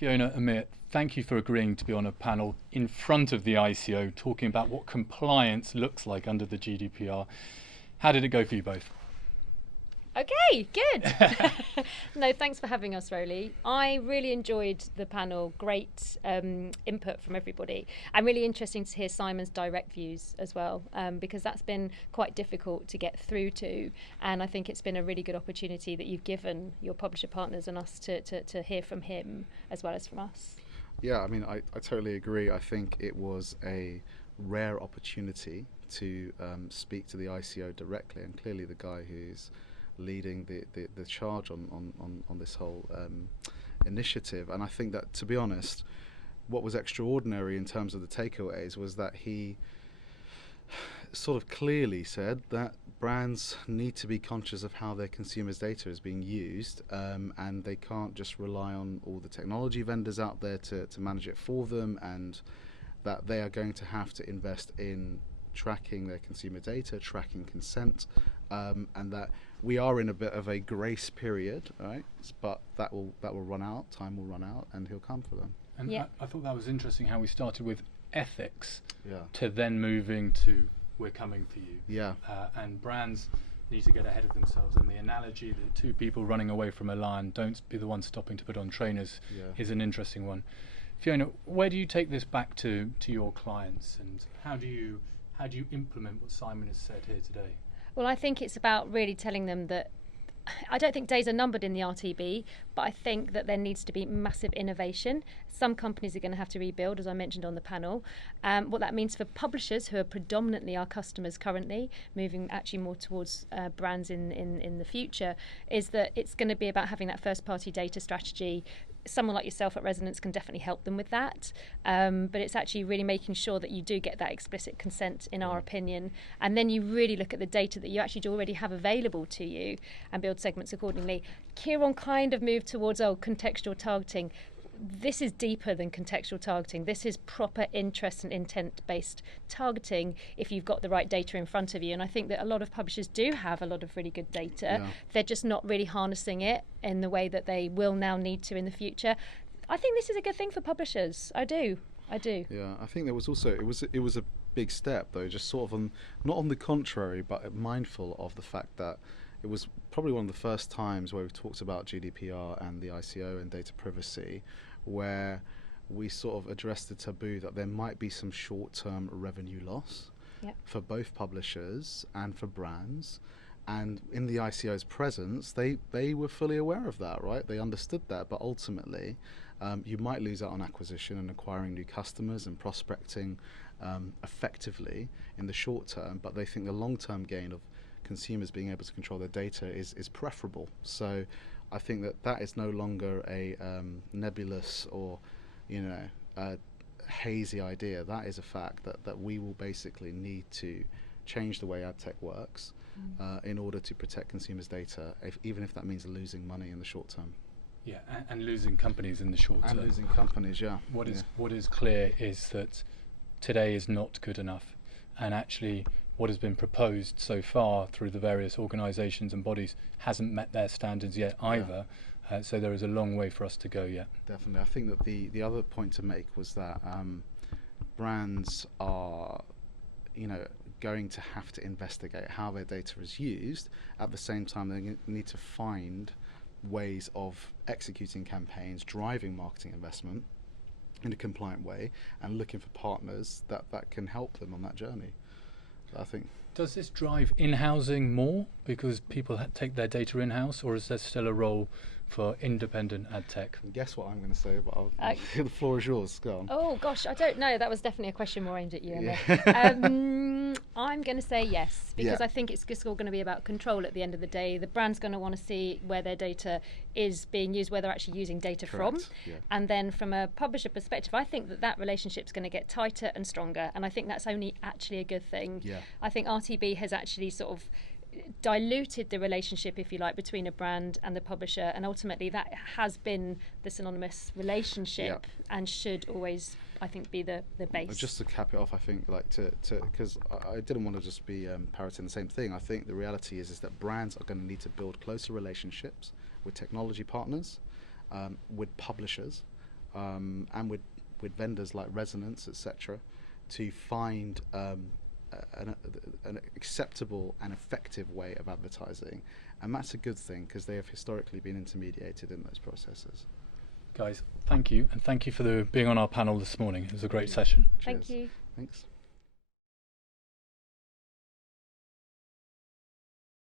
Fiona Amir, thank you for agreeing to be on a panel in front of the ICO talking about what compliance looks like under the GDPR. How did it go for you both? Okay, good. No, thanks for having us, Rowley. I really enjoyed the panel. Great input from everybody. And really interesting to hear Simon's direct views as well, because that's been quite difficult to get through to. And I think it's been a really good opportunity that you've given your publisher partners and us to hear from him as well as from us. Yeah, I mean, I totally agree. I think it was a rare opportunity to speak to the ICO directly, and clearly the guy who's leading the charge on this whole initiative. And I think that, to be honest, what was extraordinary in terms of the takeaways was that he sort of clearly said that brands need to be conscious of how their consumers' data is being used, and they can't just rely on all the technology vendors out there to manage it for them, and that they are going to have to invest in tracking their consumer data, tracking consent, and that we are in a bit of a grace period, right? But that will run out. Time will run out, and he'll come for them. And Yeah. I thought that was interesting how we started with ethics Yeah. to then moving to we're coming for you. Yeah. And brands need to get ahead of themselves. And the analogy that two people running away from a lion don't be the ones stopping to put on trainers is an interesting one. Fiona, where do you take this back to your clients, and how do you implement what Simon has said here today? Well, I think it's about really telling them that I don't think days are numbered in the RTB, but I think that there needs to be massive innovation. Some companies are going to have to rebuild, as I mentioned on the panel. What that means for publishers, who are predominantly our customers currently, moving actually more towards brands in the future, is that it's going to be about having that first-party data strategy. Someone like yourself at Rezonence can definitely help them with that, but it's actually really making sure that you do get that explicit consent, in our opinion, and then you really look at the data that you actually already have available to you and build segments accordingly. Kieran kind of moved towards contextual targeting. This is deeper than contextual targeting. This is proper interest and intent-based targeting if you've got the right data in front of you. And I think that a lot of publishers do have a lot of really good data. Yeah. They're just not really harnessing it in the way that they will now need to in the future. I think this is a good thing for publishers. I do. Yeah, I think there was also it was a big step though, just sort of not on the contrary, but mindful of the fact that it was probably one of the first times where we've talked about GDPR and the ICO and data privacy, where we sort of addressed the taboo that there might be some short-term revenue loss for both publishers and for brands. And in the ICO's presence, they were fully aware of that, right? They understood that, but ultimately, you might lose out on acquisition and acquiring new customers and prospecting effectively in the short term, but they think the long-term gain of consumers being able to control their data is preferable. So I think that is no longer a nebulous or hazy idea. That is a fact that we will basically need to change the way ad tech works in order to protect consumers' data, even if that means losing money in the short term. Yeah, and losing companies in the short term. And losing companies, yeah. What is clear is that today is not good enough, and actually what has been proposed so far through the various organisations and bodies hasn't met their standards yet either. So there is a long way for us to go yet. Definitely. I think that the other point to make was that brands are, going to have to investigate how their data is used. At the same time, they need to find ways of executing campaigns, driving marketing investment in a compliant way, and looking for partners that can help them on that journey. I think. Does this drive in-housing more because people take their data in-house, or is there still a role for independent ad tech? Guess what I'm going to say, but the floor is yours. Go on. Oh gosh, I don't know. That was definitely a question more aimed at you, Emma. I'm going to say yes, because I think it's just all going to be about control at the end of the day. The brand's going to want to see where their data is being used, where they're actually using data from. Yeah. And then from a publisher perspective, I think that relationship's going to get tighter and stronger. And I think that's only actually a good thing. Yeah. I think RTB has actually sort of diluted the relationship, if you like, between a brand and the publisher, and ultimately that has been the synonymous relationship and should always, I think, be the base. Just to cap it off, I think, because I didn't want to just be parroting the same thing. I think the reality is that brands are going to need to build closer relationships with technology partners, with publishers, and with vendors like Rezonence, etc., to find an acceptable and effective way of advertising. And that's a good thing, because they have historically been intermediated in those processes. Guys, thank you, and thank you for being on our panel this morning. It was a great session. Cheers. Thank you. Thanks.